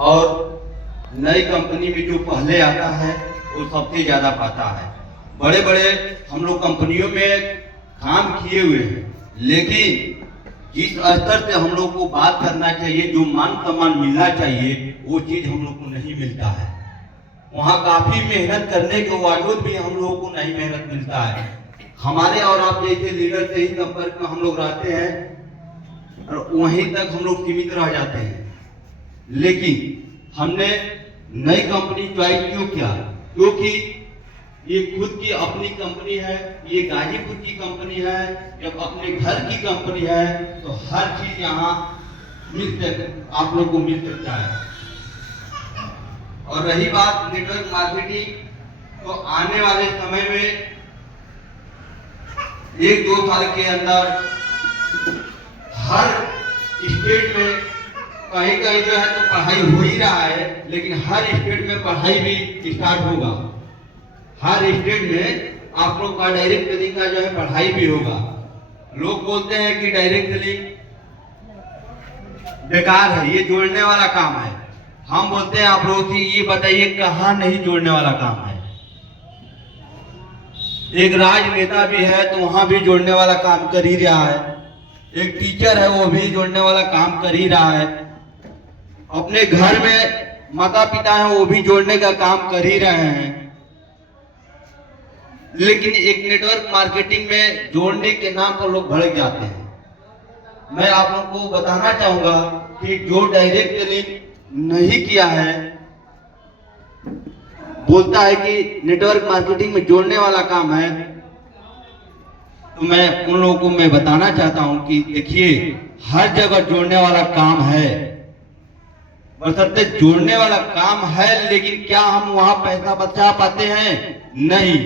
और नई कंपनी में जो पहले आता है वो सबसे ज़्यादा पाता है। बड़े बड़े हम लोग कंपनियों में काम किए हुए हैं, लेकिन जिस स्तर से हम लोग को बात करना चाहिए, जो मान सम्मान मिलना चाहिए, वो चीज़ हम लोग को नहीं मिलता है। वहाँ काफ़ी मेहनत करने के बावजूद भी हम लोगों को नहीं मेहनत मिलता है। हमारे और आप जैसे लीडर से ही संपर्क में हम लोग रहते हैं और वहीं तक हम लोग सीमित रह जाते हैं। लेकिन हमने नई कंपनी चॉइस क्यों किया? क्योंकि ये खुद की अपनी कंपनी है, ये गाजीपुर की कंपनी है। जब अपने घर की कंपनी है तो हर चीज यहाँ आप लोग को मिल सकता है। और रही बात नेटवर्क मार्केटिंग, तो आने वाले समय में 1-2 साल के अंदर हर स्टेट में कहीं कहीं जो है तो पढ़ाई हो ही रहा है, लेकिन हर स्टेट में पढ़ाई भी स्टार्ट होगा। हर स्टेट में आप लोग का डायरेक्ट सेलिंग का जो है पढ़ाई भी होगा। लोग बोलते हैं कि डायरेक्ट सेलिंग बेकार है, ये जोड़ने वाला काम है। हम बोलते हैं आप लोग कि ये बताइए कहाँ नहीं जोड़ने वाला काम है। एक राजनेता भी है तो वहां भी जोड़ने वाला काम कर ही रहा है। एक टीचर है वो भी जोड़ने वाला काम कर ही रहा है। अपने घर में माता पिता हैं वो भी जोड़ने का काम कर ही रहे हैं। लेकिन एक नेटवर्क मार्केटिंग में जोड़ने के नाम पर लोग भड़क जाते हैं। मैं आप लोगों को बताना चाहूंगा कि जो डायरेक्ट सेलिंग नहीं किया है, बोलता है कि नेटवर्क मार्केटिंग में जोड़ने वाला काम है, तो मैं उन लोगों को मैं बताना चाहता हूं कि देखिए हर जगह जोड़ने वाला काम है, बशर्ते जोड़ने वाला काम है, लेकिन क्या हम वहां पैसा बचा पाते हैं? नहीं।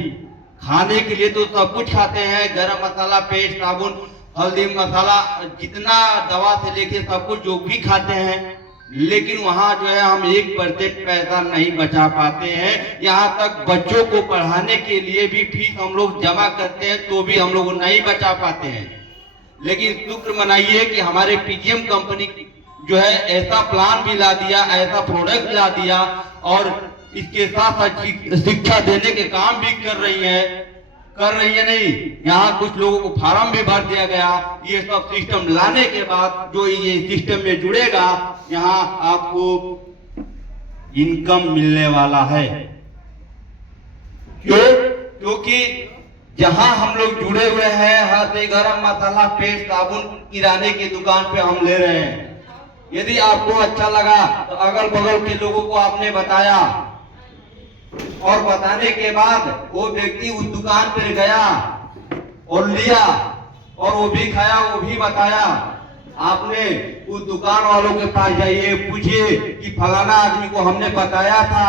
खाने के लिए तो सब कुछ खाते हैं, गरम मसाला, पेस्ट, साबुन, हल्दी, मसाला, जितना दवा से लेके सब कुछ जो भी खाते हैं, लेकिन वहां जो है हम 1% पैसा नहीं बचा पाते हैं। यहाँ तक बच्चों को पढ़ाने के लिए भी फीस हम लोग जमा करते हैं तो भी हम लोग नहीं बचा पाते हैं। लेकिन शुक्र मनाइए कि हमारे पीजीएम कंपनी जो है ऐसा प्लान भी ला दिया, ऐसा प्रोडक्ट ला दिया और इसके साथ साथ शिक्षा देने के काम भी कर रही है नहीं। यहाँ कुछ लोगों को फार्म भी भर दिया गया। ये सब सिस्टम लाने के बाद जो ये सिस्टम में जुड़ेगा, यहाँ आपको इनकम मिलने वाला है। क्यों? क्योंकि जहां हम लोग जुड़े हुए हैं, हल्दी, गरम मसाला, पेस्ट, साबुन किराने की दुकान पे हम ले रहे हैं। यदि आपको अच्छा लगा तो अगल बगल के लोगों को आपने बताया और बताने के बाद वो व्यक्ति उस दुकान पर गया और लिया और वो भी खाया, वो भी बताया। आपने उस दुकान वालों के पास जाइए, पूछिए कि फलाना आदमी को हमने बताया था,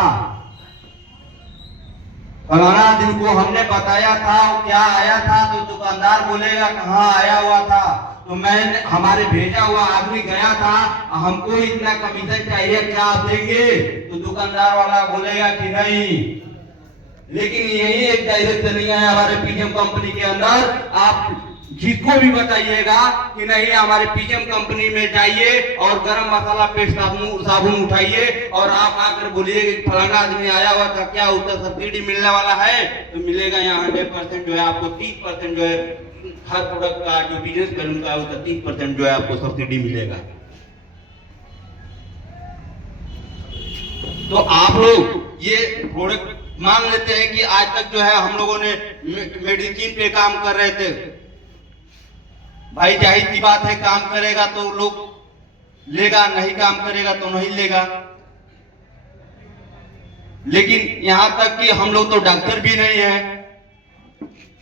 फलाना आदमी को हमने बताया था, वो क्या आया था? तो दुकानदार बोलेगा कहाँ आया हुआ था, तो मैं हमारे भेजा हुआ आदमी गया था, हमको इतना कमीशन चाहिए, क्या आप देंगे? तो दुकानदार वाला बोलेगा कि नहीं। लेकिन यही एक डायरेक्ट सेलिंग है हमारे पीजीएम कंपनी के अंदर। आप जिसको भी बताइएगा कि नहीं हमारे पीजीएम कंपनी में जाइए और गरम मसाला, पेस्ट, साबुन उठाइए और आप आकर बोलिए कि फलाना आदमी आया हुआ था, क्या उसका सब्सिडी मिलने वाला है? तो मिलेगा। यहाँ 100% जो है आपको 30% जो है हर प्रोडक्ट का जो बिजनेस कर उनका उसका 30% जो है आपको सब्सिडी मिलेगा। तो आप लोग ये प्रोडक्ट मान लेते हैं कि आज तक जो है हम लोगों ने मेडिसिन पे काम कर रहे थे। भाई जाहिर सी बात है, काम करेगा तो लोग लेगा, नहीं काम करेगा तो नहीं लेगा। लेकिन यहां तक कि हम लोग तो डॉक्टर भी नहीं है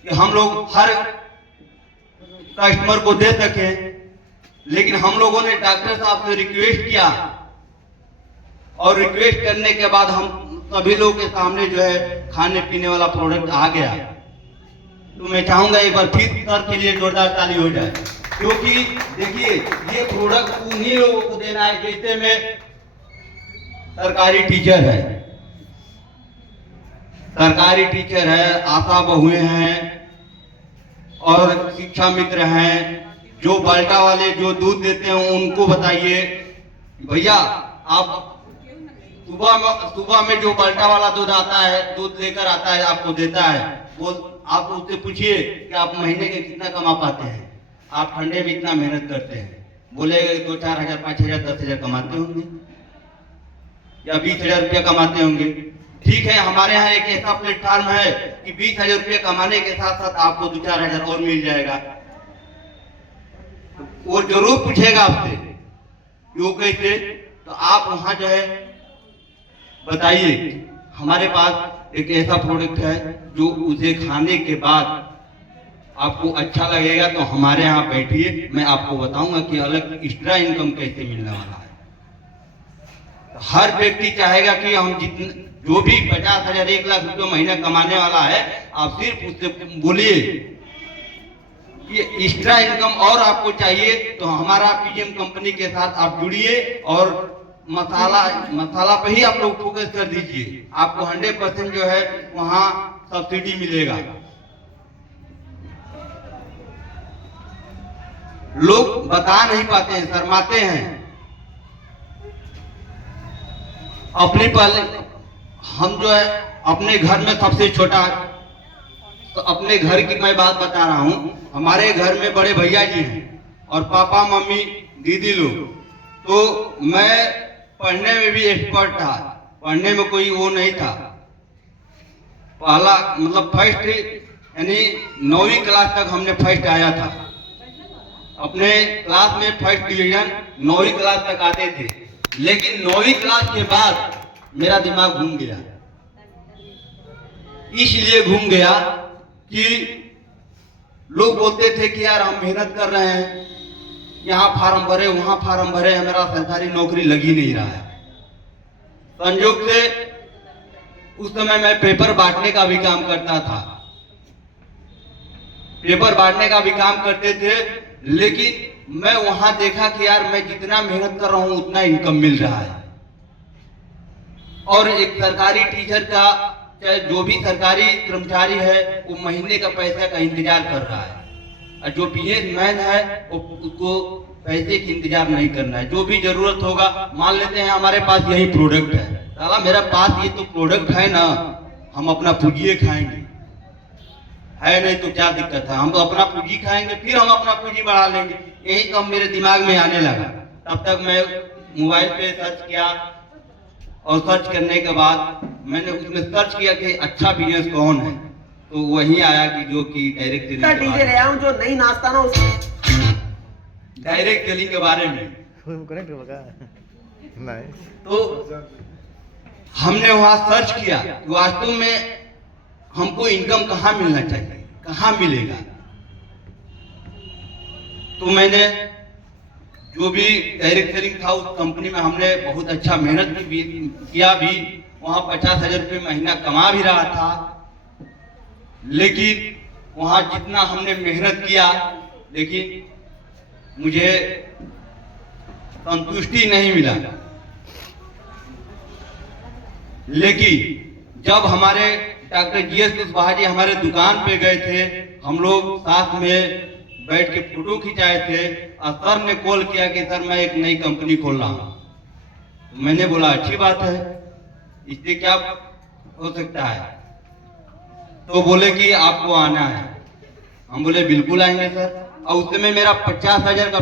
कि हम लोग हर कस्टमर को दे सके। लेकिन हम लोगों ने डॉक्टर साहब से रिक्वेस्ट किया और रिक्वेस्ट करने के बाद हम सभी लोगों के सामने जो है खाने पीने वाला प्रोडक्ट आ गया। तो मैं चाहूंगा एक बार फिर सर के लिए जोरदार ताली हो जाए, क्योंकि देखिए ये प्रोडक्ट उन्हीं लोगों को देना है जैसे में सरकारी टीचर है, सरकारी टीचर है, आशा बहुएं हैं और शिक्षा मित्र हैं। जो बाल्टा वाले जो दूध देते हैं उनको बताइए भैया आप सुबह में जो बाल्टा वाला दूध आता है, दूध लेकर आता है, आपको देता है, वो आप उससे पूछिए कि आप महीने के कितना कमा पाते हैं, आप ठंडे में इतना मेहनत करते हैं, बोलेगा 2-4 हजार, 5 हजार, 10 हजार कमाते होंगे या 20 हजार रुपया कमाते होंगे। ठीक है, हमारे यहाँ एक ऐसा प्लेटफॉर्म है कि 20 हजार रुपया कमाने के साथ साथ आपको 2-4 हजार और मिल जाएगा। वो जरूर पूछेगा आपसे क्यों कैसे, तो आप वहां जो है बताइए। हमारे पास एक ऐसा प्रोडक्ट है जो उसे खाने के बाद आपको अच्छा लगेगा, तो हमारे यहाँ बैठिए, मैं आपको बताऊंगा कि अलग एक्स्ट्रा इनकम कैसे मिलने वाला है। हर व्यक्ति चाहेगा कि हम जितने जो भी 50 हजार 1 लाख रुपये महीना कमाने वाला है, आप सिर्फ उससे बोलिए ये एक्स्ट्रा इनकम और आपको चाहिए तो हमारा पीजीएम कंपनी के साथ आप जुड़िए और मसाला पे ही आप लोग फोकस कर दीजिए। आपको 100% जो है वहां सब्सिडी मिलेगा। लोग बता नहीं पाते हैं, शर्माते हैं। अपने पहले हम जो है अपने घर में सबसे छोटा, तो अपने घर की मैं बात बता रहा हूं। हमारे घर में बड़े भैया जी हैं और पापा मम्मी दीदी लोग, तो मैं पढ़ने में भी एक्सपर्ट था, पढ़ने में कोई वो नहीं था। पहला मतलब फर्स्ट यानी 9वीं क्लास तक हमने फर्स्ट आया था, अपने क्लास में फर्स्ट डिवीजन 9वीं क्लास तक आते थे। लेकिन 9वीं क्लास के बाद मेरा दिमाग घूम गया, इसलिए घूम गया कि लोग बोलते थे कि यार हम मेहनत कर रहे हैं, यहाँ फार्म भरे वहां फार्म भरे, हमारा सरकारी नौकरी लगी नहीं रहा है। संयोग से उस समय मैं पेपर बांटने का भी काम करता था, पेपर बांटने का भी काम करते थे। लेकिन मैं वहां देखा कि यार मैं जितना मेहनत कर रहा हूं उतना इनकम मिल रहा है। और एक सरकारी टीचर का, चाहे जो भी सरकारी कर्मचारी है, वो महीने का पैसा का इंतजार कर रहा है, और जो बिजनेसमैन है वो उसको पैसे की इंतजार नहीं करना है। जो भी जरूरत होगा, मान लेते हैं हमारे पास यही प्रोडक्ट है, साला मेरा पास ये तो प्रोडक्ट है ना, हम अपना पूंजी खाएंगे, है नहीं तो क्या दिक्कत है, हम तो अपना पूंजी खाएंगे, फिर हम अपना पूंजी बढ़ा लेंगे। यही तो मेरे दिमाग में आने लगा। तब तक मैं मोबाइल पे सर्च किया और सर्च करने के बाद मैंने उसमें सर्च किया कि अच्छा बिजनेस कौन है, तो वही आया कि जो कि डायरेक्ट डीजे ले आऊं जो नहीं नाचता ना उस डायरेक्ट सेलिंग के बारे में। तो हमने वहां सर्च किया कि वास्तव में हमको इनकम कहाँ मिलना चाहिए, कहाँ मिलेगा। तो मैंने जो भी डायरेक्ट सेलिंग था उस कंपनी में हमने बहुत अच्छा मेहनत किया भी, वहां 50 हजार रुपये महीना कमा भी रहा था। लेकिन वहां जितना हमने मेहनत किया, लेकिन मुझे संतुष्टि नहीं मिला। लेकिन जब हमारे डॉक्टर जीएस कुशवाहा जी हमारे दुकान पे गए थे, हम लोग साथ में बैठ के फोटो खिंचाए थे, और सर ने कॉल किया कि सर मैं एक नई कंपनी खोल रहा हूँ। तो मैंने बोला अच्छी बात है, इससे क्या हो सकता है। तो बोले कि आपको आना है। हम बोले बिल्कुल आएंगे सर। और उस समय मेरा 50 हजार का